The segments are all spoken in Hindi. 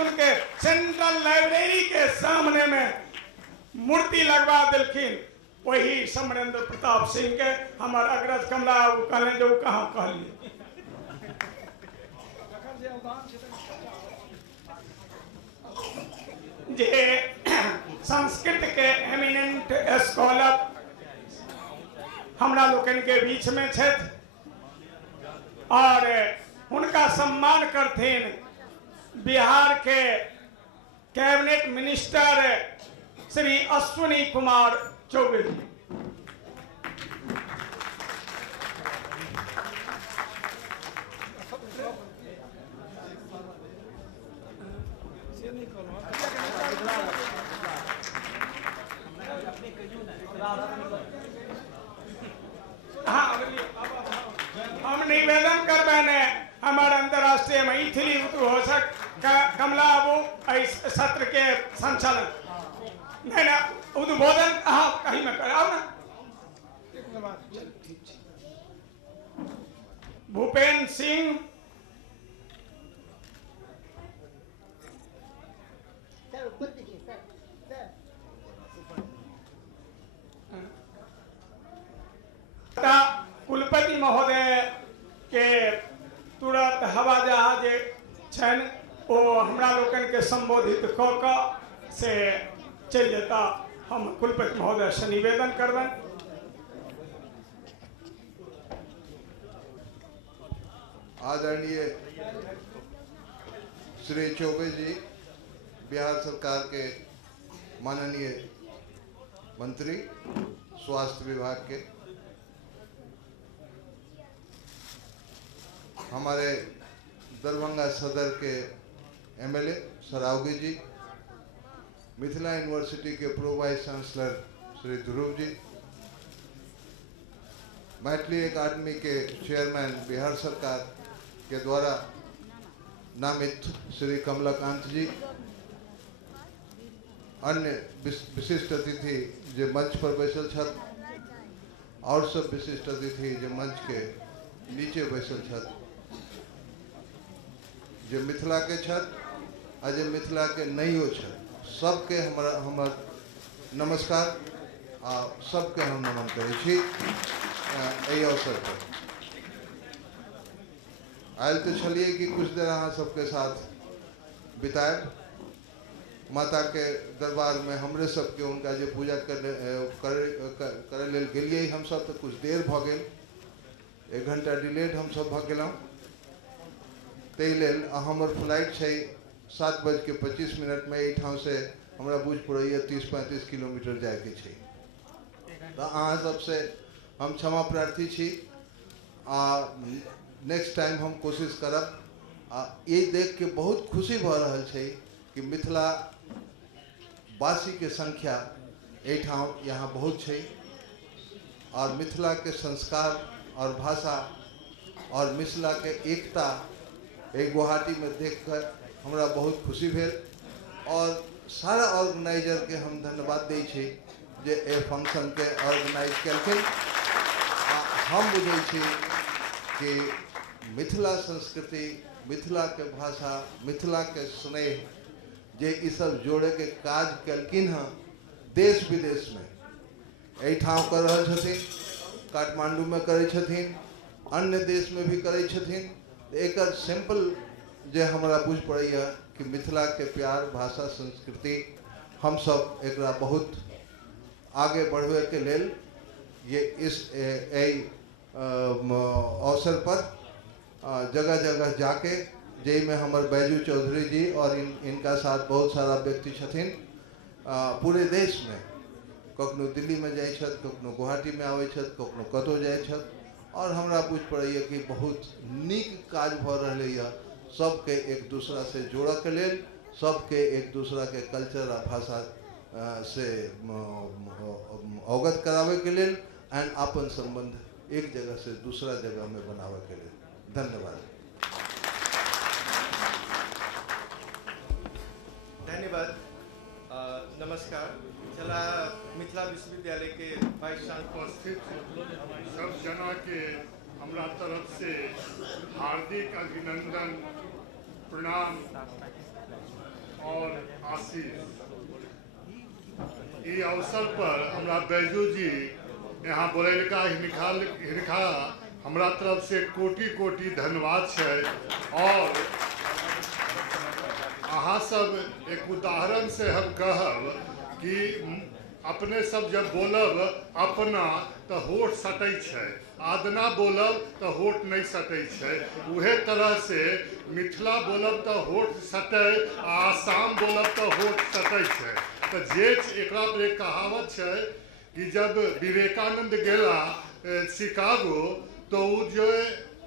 अर्जुन के सेंट्रल लाइब्रेरी के सामने में मूर्ति लगवा दिलखिन वही समरेंद्र प्रताप सिंह के हमार अग्रज कमला कहले जो कहाँ कहली जे संस्कृत के एमिनेंट स्कॉलर हमरा लोकन के बीच में छथि और उनका सम्मान करथिन बिहार के कैबिनेट मिनिस्टर श्री अश्विनी कुमार चौबे जी। हम निवेदन कर बने हमारे अंतर्राष्ट्रीय मैथिली उद्घोषक कमला बाबू इस सत्र के संचालन नहीं ना उद्बोधन कहीं में कराओ ना। भूपेंद्र सिंह कुलपति महोदय के तुरंत हवा जहाज छन ओ हमरा लोकन के संबोधित क से चल जाता हम कुलपति महोदय से निवेदन करबन। आदरणीय श्री चौबे जी बिहार सरकार के माननीय मंत्री स्वास्थ्य विभाग के, हमारे दरभंगा सदर के एमएलए सरावगी जी, मिथिला यूनिवर्सिटी के pro vice chancellor Shri Dhruv ji, Maithili अकादमी के चेयरमैन बिहार सरकार के द्वारा नामित श्री कमलाकांत जी, अन्य विशिष्ट अतिथि जो मंच पर बैसल छत और सब विशिष्ट अतिथि जो मंच के नीचे बैसल छत, जो मिथिला के छत आ जो मिथिला के नहियो छत, सबके हमर नमस्कार आ सबके हम नमन करै छी। एहि अवसर पर आयल तो छलिए कि कुछ देर अहाँ सबके साथ बिताए, माता के दरबार में हमरे सबके उनका जो पूजा करे लेल गेलिए हम सब तो कुछ देर भ गेल, 1 घंटा डिलेड हम सब भ गेलहुँ। ताहि लेल हमर फ्लाइट छै 7:25 में एहि ठाम से हमरा बुझ पड़ैए 30-35 किलोमीटर जाए के छै। तो अहाँ सबसे हम क्षमा प्रार्थी छी। नेक्स्ट टाइम हम कोशिश करब। ये देख के बहुत खुशी भ रहल छै कि मिथिला वासी के संख्या एठाम यहाँ बहुत छै और मिथिला के संस्कार और भाषा और मिथिला के एकता गुवाहाटी में देखकर हमरा बहुत खुशी भेल और सारा ऑर्गेनाइजर के हम धन्यवाद दै छी जे ए फंक्शन के ऑर्गेनाइज केलखिन। हम बुझै छी कि मिथिला संस्कृति, मिथिला के भाषा, मिथिला के स्नेह जे ई सब जोड़े के काज केलखिन हैं देश विदेश में एठाम कर रहल छथिन, काठमांडू में करे छथिन, अन्य देश में भी करे छथिन। एकर सिंपल जे हमरा बुझ पड़ैया कि मिथिला के प्यार, भाषा, संस्कृति हम सब एकरा बहुत आगे बढ़वे के लेल ये इस अवसर पर जगह जगह जाके जै में हमर बैजू चौधरी जी और इनका साथ बहुत सारा व्यक्ति छथिन पूरे देश में, कखनो दिल्ली में जाय छथि, कखनो गुवाहाटी में आबै छथि, कखनो कतौ जाय छथि और हमरा बुझ पड़ैया कि बहुत नीक काज भ रहलै है सबके एक दूसरा से जोड़े के लेल, सबके एक दूसरा के कल्चर और भाषा से अवगत करावे के लेल एंड अपन संबंध एक जगह से दूसरा जगह में बनावे के लिए। धन्यवाद। धन्यवाद। नमस्कार। चला मिथिला विश्वविद्यालय के वाइस चांसलर उपस्थित सब जना के हमरा तरफ से हार्दिक अभिनंदन, प्रणाम आशीष। ई अवसर पर हमरा बैजू जी यहाँ बोलेलका हिनका हमरा तरफ से कोटि कोटि धन्यवाद है। और अहाँ सब एक उदाहरण से हम कहब कि अपने सब जब बोलब अपना तो होठ सटै छै, आदना बोलब तो होठ नहीं सटै छै। उहे तरह से मिथिला बोलब तो होठ सटै, आसाम बोलब तो होठ सटै छै। तो जे एकरा पर एक कहावत है कि जब विवेकानंद गेला शिकागो तो जो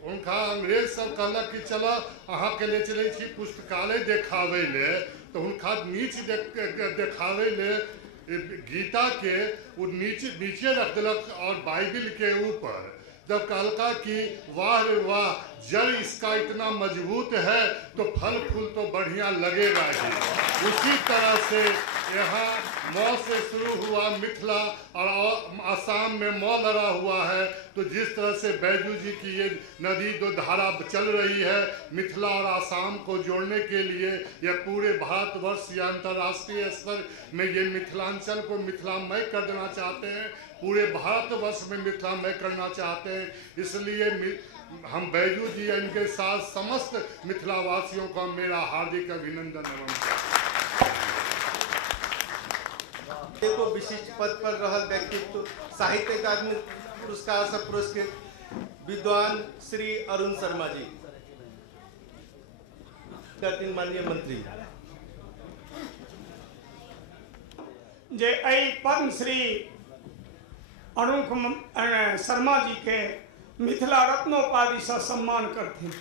उनका अंग्रेज सब कहलक कि चल अहाँ के ले चले छी पुस्तकालय देखावे ले, तो उनका नीच देखावे ले गीता के वो नीचे रख दिलक और बाइबिल के ऊपर। जब कहलका कि वाह रे वाह, जड़ इसका इतना मजबूत है तो फल फूल तो बढ़िया लगेगा ही। उसी तरह से यहाँ मौ से शुरू हुआ मिथिला और आसाम में मौ लड़ा हुआ है। तो जिस तरह से बैजू जी की ये नदी दो धारा चल रही है मिथिला और आसाम को जोड़ने के लिए, यह पूरे भारतवर्ष या अंतर्राष्ट्रीय स्तर में ये मिथिलांचल को मिथिलामय कर देना चाहते हैं, पूरे भारतवर्ष में मिथिलामय करना चाहते हैं। इसलिए हम बैजू जी इनके साथ समस्त मिथिलावासियों का मेरा हार्दिक अभिनंदन नमस्कार। को विशिष्ट पद पर रहल व्यक्तित्व साहित्य अकादमी पुरस्कार से पुरस्कृत विद्वान श्री अरुण शर्मा जी करतीन माननीय मंत्री जे आई पद्मश्री अरुण शर्मा जी के मिथिला रत्नोपाधि से सम्मान करथिन।